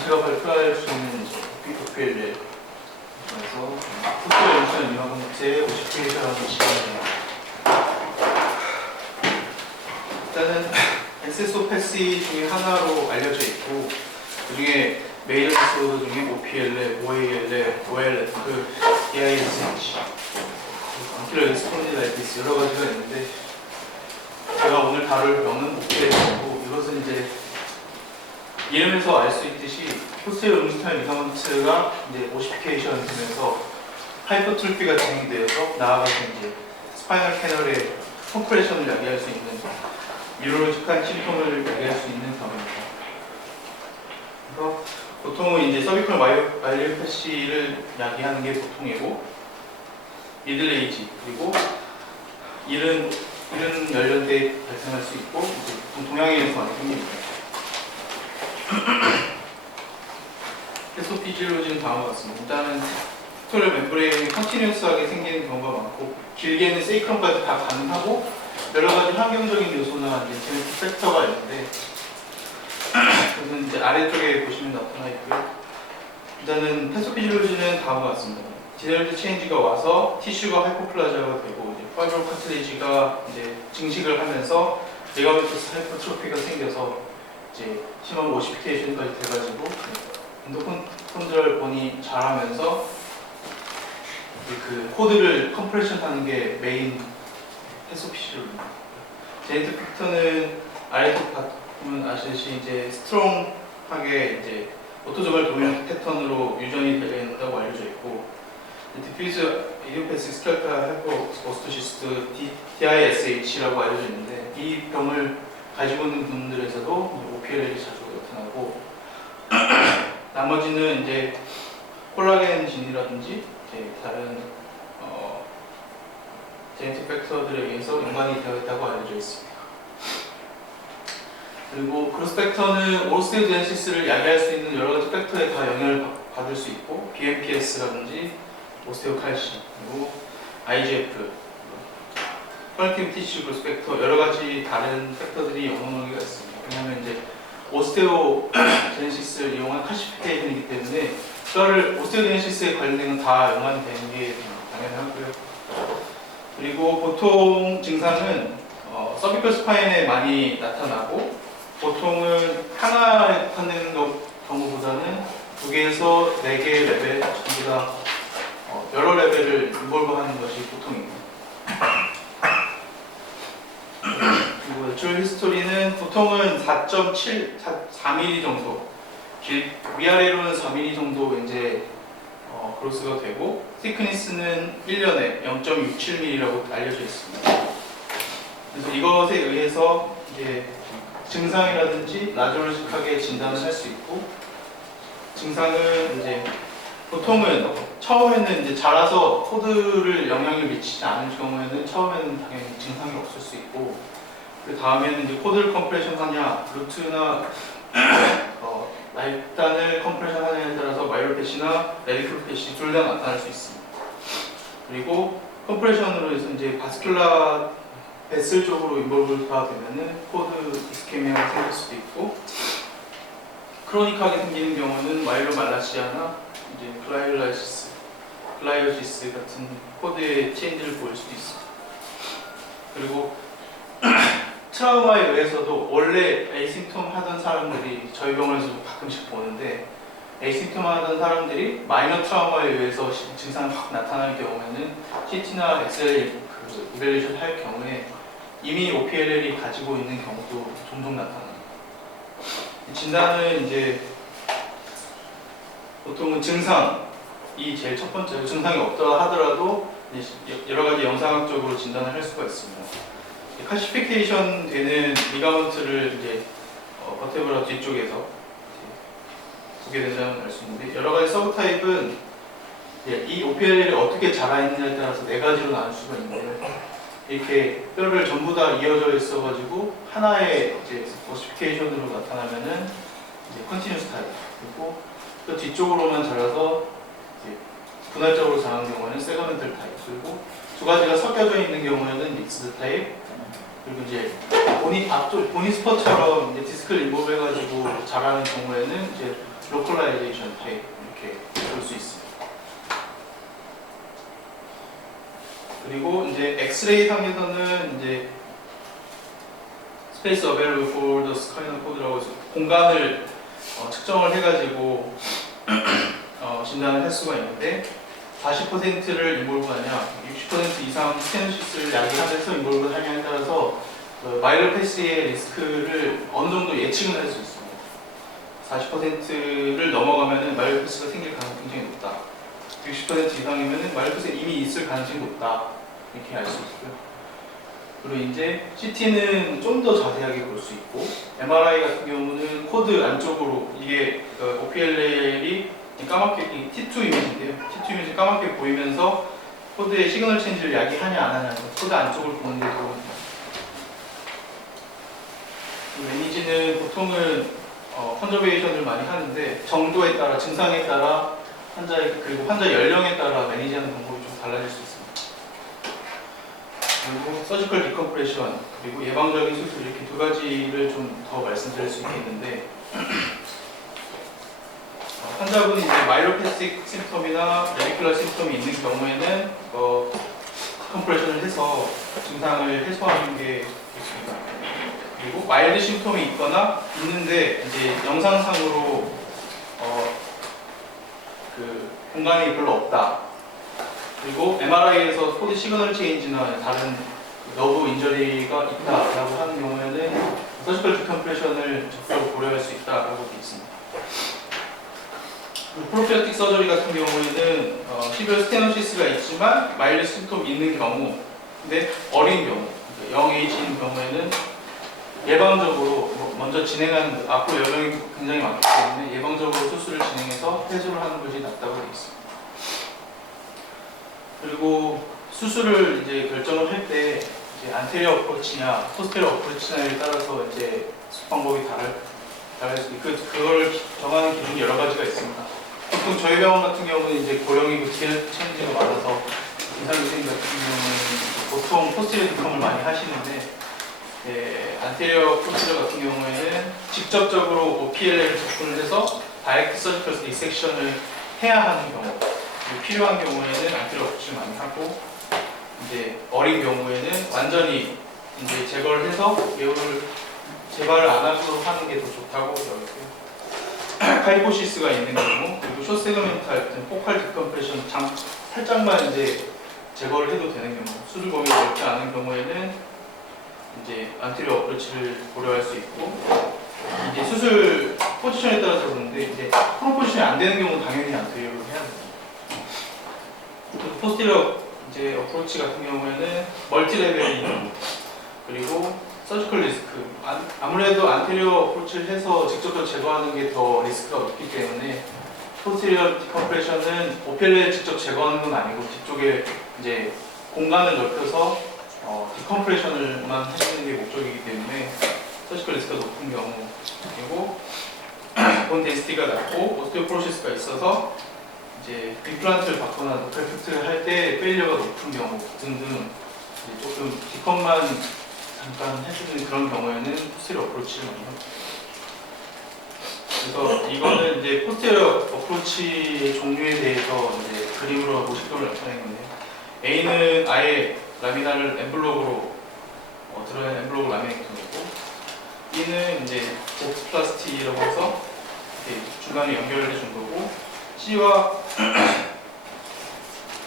제가 발표할 수 있는 OPL에 그래서 소프트웨어 연산 유학원제 50페이지라는 시간이에요. 일단은 SSO 패시 중에 하나로 알려져 있고 그 중에 메이저 패스워드 중에 OPL에, OAL에, OLF, DISH, 안킬러 인스폰디라이티스 여러 가지가 있는데 제가 오늘 다룰 명은 OPL이고 이것은 이제 이름에서 알 수 있듯이 포스웨어 응스타일 리가먼트가 이제 오시피케이션 되면서 하이퍼트로피가 진행되어서 나아가서 이제 스파이널 캐널의 컴프레션을 야기할 수 있는 뉴로로직한 심통을 야기할 수 있는 병입니다. 그래서 보통은 이제 서비컬 마이오패시를 야기하는 게 보통이고 미들에이지 그리고 이른 연령대에 발생할 수 있고 이제 보통 동양인에서 많이 생깁니다. 패소피지올로지는 다음과 같습니다. 일단은 틱토리얼 멤브레인이 컨티뉴어스하게 생기는 경우가 많고 길게는 세이크럼까지 다 가능하고 여러 가지 환경적인 요소나 이제 제네틱 팩터가 있는데 그것은 이제 아래쪽에 보시면 나타나 있고요. 일단은 패소피지올로지는 다음과 같습니다. 디너리티 체인지가 와서 티슈가 하이포플라자가 되고 이제 파이브로 카틸리지가 이제 증식을 하면서 리가멘토스 하이퍼트로피가 생겨서 이제 심한 오시피케이션까지 돼가지고 엔도콘드럴 본이 자라면서 그 코드를 컴프레션하는 게 메인 패소피지올로입니다. 제네틱 팩터는 아래쪽 보면 아시듯이 이제 스트롱하게 이제 오토조멀 도미넌트 패턴으로 유전이 되어 있다고 알려져 있고 디퓨즈 이디오패식 스켈레탈 하이퍼오스토시스트 DISH라고 알려져 있는데 이 병을 가지고 있는 분들에서도 OPL이 자주 나타나고 나머지는 이제 콜라겐 진이라든지 이제 다른 제네틱 팩터들에 의해서 연관이 되어 있다고 알려져 있습니다. 그리고 크로스 팩터는 오스테오제네시스를 야기할 수 있는 여러 가지 팩터에 다 영향을 받을 수 있고 BMPS라든지 오스테오칼슘 그리고 IGF 커넥티브 티슈 크로스 팩터 여러 가지 다른 팩터들이 영향력이 있습니다. 왜냐하면 이제 오스테오제네시스를 이용한 칼시피케이션이기 때문에 뼈를 오스테오제네시스에 관련된 건 다 연관이 되는 게 당연하고요. 그리고 보통 증상은 서비컬 스파인에 많이 나타나고 보통은 하나에 나타내는 경우보다는 2개에서 4개의 레벨 전부 다 여러 레벨을 인볼브하는 것이 보통입니다. 그리고 내추럴 히스토리는 보통은 4.4mm 정도 위아래로는 4mm 정도 이제 그로스가 되고 thickness는 1년에 0.67mm라고 알려져 있습니다. 그래서 이것에 의해서 이제 증상이라든지 라디올로직하게 진단을 할 수 있고 증상은 이제 보통은 처음에는 이제 자라서 코드를 영향을 미치지 않을 경우에는 처음에는 당연히 증상이 없을 수 있고 그 다음에는 이제 코드를 컴프레션 하냐 루트나 말단을 컴프레션 하냐에 따라서 마이로패시나 레디클 패시 둘 다 나타날 수 있습니다. 그리고 컴프레션으로 해서 이제 바스큘라 베슬 쪽으로 인볼브가 되면은 코드 디스케미아가 생길 수도 있고 크로닉하게 생기는 경우는 마일로말라시아나 이제 글라이오시스 같은 코드의 체인지를 보일 수도 있습니다. 그리고 트라우마에 의해서도 원래 에이심톰 하던 사람들이 저희 병원에서도 가끔씩 보는데 에이심톰 하던 사람들이 마이너 트라우마에 의해서 증상이 확 나타날 경우에는 CT나 엑스레이 이벨레이션 할 경우에 이미 OPLL이 가지고 있는 경우도 종종 나타납니다. 진단은 이제 보통은 증상이 제일 첫 번째로 증상이 없다 하더라도 여러 가지 영상학적으로 진단을 할 수가 있습니다. 칼시피케이션 되는 리가먼트를 이제 버테브라 뒤쪽에서 보게 된다면 알 수 있는데 여러 가지 서브 타입은 이 OPLL이 어떻게 자라있느냐에 따라서 4가지로 나눌 수가 있는데요. 이렇게 뼈를 전부 다 이어져 있어가지고 하나의 이제 오시피케이션으로 나타나면은 이제 컨티뉴스 타입 그리고 또 뒤쪽으로만 자라서 이제 분할적으로 자라는 경우에는 세그멘털 타입 그리고 2가지가 섞여져 있는 경우에는 믹스드 타입 그리고 이제 보니스퍼처럼 이제 디스크를 인볼브해가지고 잘하는 경우에는 이제 로컬라이제이션 타입 이렇게 볼 수 있습니다. 그리고 이제 엑스레이 상에서는 이제 스페이스 어베일러블 for the 스카이너 코드라고 해서 공간을 측정을 해가지고 진단을 할 수가 있는데 40%를 인볼브하냐, 60% 이상 스테노시스를 야기하면서 인볼브를 하냐에 따라서 마이로패스의 리스크를 어느 정도 예측은 할 수 있습니다. 40%를 넘어가면은 마이로패스가 생길 가능성이 굉장히 높다. 60% 이상이면은 마이로패스가 이미 있을 가능성이 높다. 이렇게 알 수 있고요. 그리고 이제 CT는 좀 더 자세하게 볼 수 있고, MRI 같은 경우는 코드 안쪽으로 이게 OPLL이 까맣게 T2 이미지인데요. T2 이미지 까맣게 보이면서 코드의 시그널 체인지를 야기하냐 안 하냐 코드 안쪽을 보는 데 도움이 됩니다. 매니지는 보통은 컨저베이션을 많이 하는데 정도에 따라 증상에 따라 그리고 환자 연령에 따라 매니지하는 방법이 좀 달라질 수 있습니다. 그리고 서지컬 디컴프레션 그리고 예방적인 수술 이렇게 두 가지를 좀 더 말씀드릴 수 있겠는데 환자분이 이제 마이로패스틱 심텀이나 레디큘러 심텀이 있는 경우에는 디컴프레션을 해서 증상을 해소하는 게 좋습니다. 그리고 마일드 심텀이 있거나 있는데 이제 영상상으로 그 공간이 별로 없다. 그리고 MRI에서 코드 시그널 체인지나 다른 너브 인저리가 있다라고 하는 경우에는 서지컬 디컴프레션을 적극적으로 고려할 수 있다라고 되어 있습니다. 프로필락틱 서저리 같은 경우에는 시비어 스테노시스가 있지만 마일드 심텀 있는 경우, 근데 어린 경우, 영에이지인 경우에는 예방적으로 먼저 진행하는 앞으로 연령이 굉장히 많기 때문에 예방적으로 수술을 진행해서 해소를 하는 것이 낫다고 되어 있습니다. 그리고 수술을 이제 결정을 할 때 안테리어 어프로치냐 포스테리어 어프로치냐에 따라서 이제 방법이 다를 수 있고 그걸 정하는 기준이 여러 가지가 있습니다. 보통 저희 병원 같은 경우는 이제 고령이고 체인지가 많아서 임상교수님 같은 경우는 보통 포스테리어 디컴을 많이 하시는데 안테리어 포스테리어 같은 경우에는 직접적으로 OPLL을 접근을 해서 다이렉트 서지컬 디섹션을 해야 하는 경우 필요한 경우에는 안테리어 어프로치를 많이 하고 이제 어린 경우에는 완전히 이제 제거를 해서 예후를 재발을 안 하도록 하는 게 더 좋다고 되어 있고요. 카이포시스가 있는 경우 그리고 숏세그멘탈 같은 포칼 디컴프레션 살짝만 이제 제거를 해도 되는 경우 수술 범위가 넓지 않은 경우에는 이제 안테리어 어프로치를 고려할 수 있고 이제 수술 포지션에 따라서 그런데 이제 프로 포지션이 안 되는 경우는 당연히 안테리어를 해야 됩니다. 포스테리어 이제 어프로치 같은 경우에는 멀티 레벨이 그리고 서지컬 리스크 아무래도 안테리어 어프로치를 해서 직접적으로 제거하는 게 더 리스크가 높기 때문에 포스테리어 디컴프레션은 OPL을 직접 제거하는 건 아니고 뒤쪽에 이제 공간을 넓혀서 디컴프레션을만 해주는 게 목적이기 때문에 서지컬 리스크가 높은 경우 그리고 본 덴시티가 낮고 오스테오포로시스가 있어서 이제 임플란트를 받거나 그래프트를 할 때 페일리어가 높은 경우 등등 조금 디컴만 잠깐 해주는 그런 경우에는 포스테리어 어프로치를 많이 합니다. 그래서 이거는 이제 포스테리어 어프로치 종류에 대해서 이제 그림으로 모식도를 나타내는데 A는 아예 라미나를 엔블록으로 들어있는 엔블록 라미네이션이고 B는 이제 Z 플라스티라고 해서 중간에 연결을 해준 거고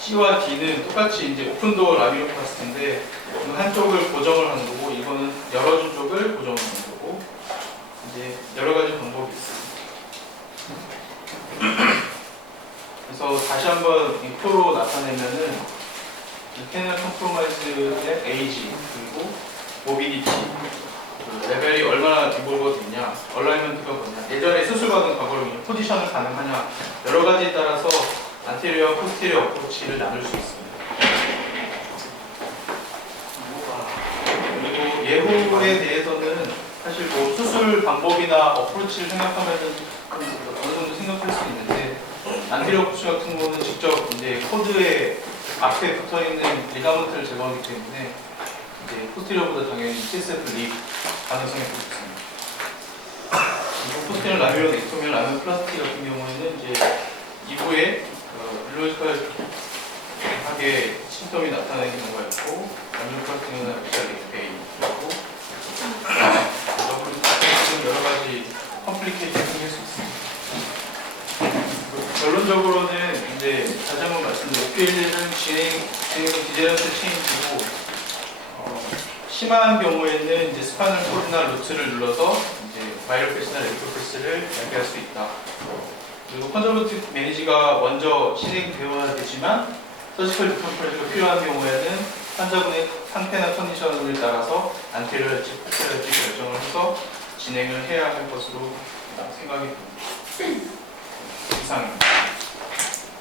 C와 D는 똑같이 이제 오픈도어 라미노플라스티인데 한쪽을 고정을 하는 거고 이거는 열어준 쪽을 고정을 하는 거고 이제 여러 가지 방법이 있습니다. 그래서 다시 한번 이 표로 나타내면은 캐널 컴프로마이즈의 에이지 그리고 모비리티 레벨이 얼마나 디볼버가 됐냐, 얼라이먼트가 뭐냐, 예전에 수술받은 과거로 포지션을 가능하냐 여러 가지에 따라서 안테리어, 포스테리어 어프로치를 나눌 수 있습니다. 그리고 예후에 대해서는 사실 뭐 수술 방법이나 어프로치를 생각하면은 어느 정도 생각할 수 있는데 안테리어 어프로치 같은 경우는 직접 이제 코드에 앞에 붙어 있는 리가먼트를 제거하기 때문에 이제 포스티리어보다 당연히 CSF 립 가능성이 더 높습니다. 그리고 포스티리어 라미오 넥토미얼 라미오 플라스틱 같은 경우에는 이제 이후에 일로지컬하게 심tom이 나타나는 경우가 있고 라미오 플라스틱은 액시얼 베인 그리고 여러 가지 컴플리케이션이 생길 수 있습니다. 결론적으로는 이제 다시 한번 말씀드리면 OPL은 진행은 디제너스 체인지고 심한 경우에는 이제 스파이널 코드나 루트를 눌러서 이제 바이럴 패스나 레디컬 패스를 연결할 수 있다. 그리고 컨저버티브 매니지가 먼저 진행되어야 되지만 서지컬 디컴프레셔가 필요한 경우에는 환자분의 상태나 컨디션을 따라서 안테리어 할지 포스테리어 할지 결정을 해서 진행을 해야 할 것으로 생각이 듭니다. 이상입니다.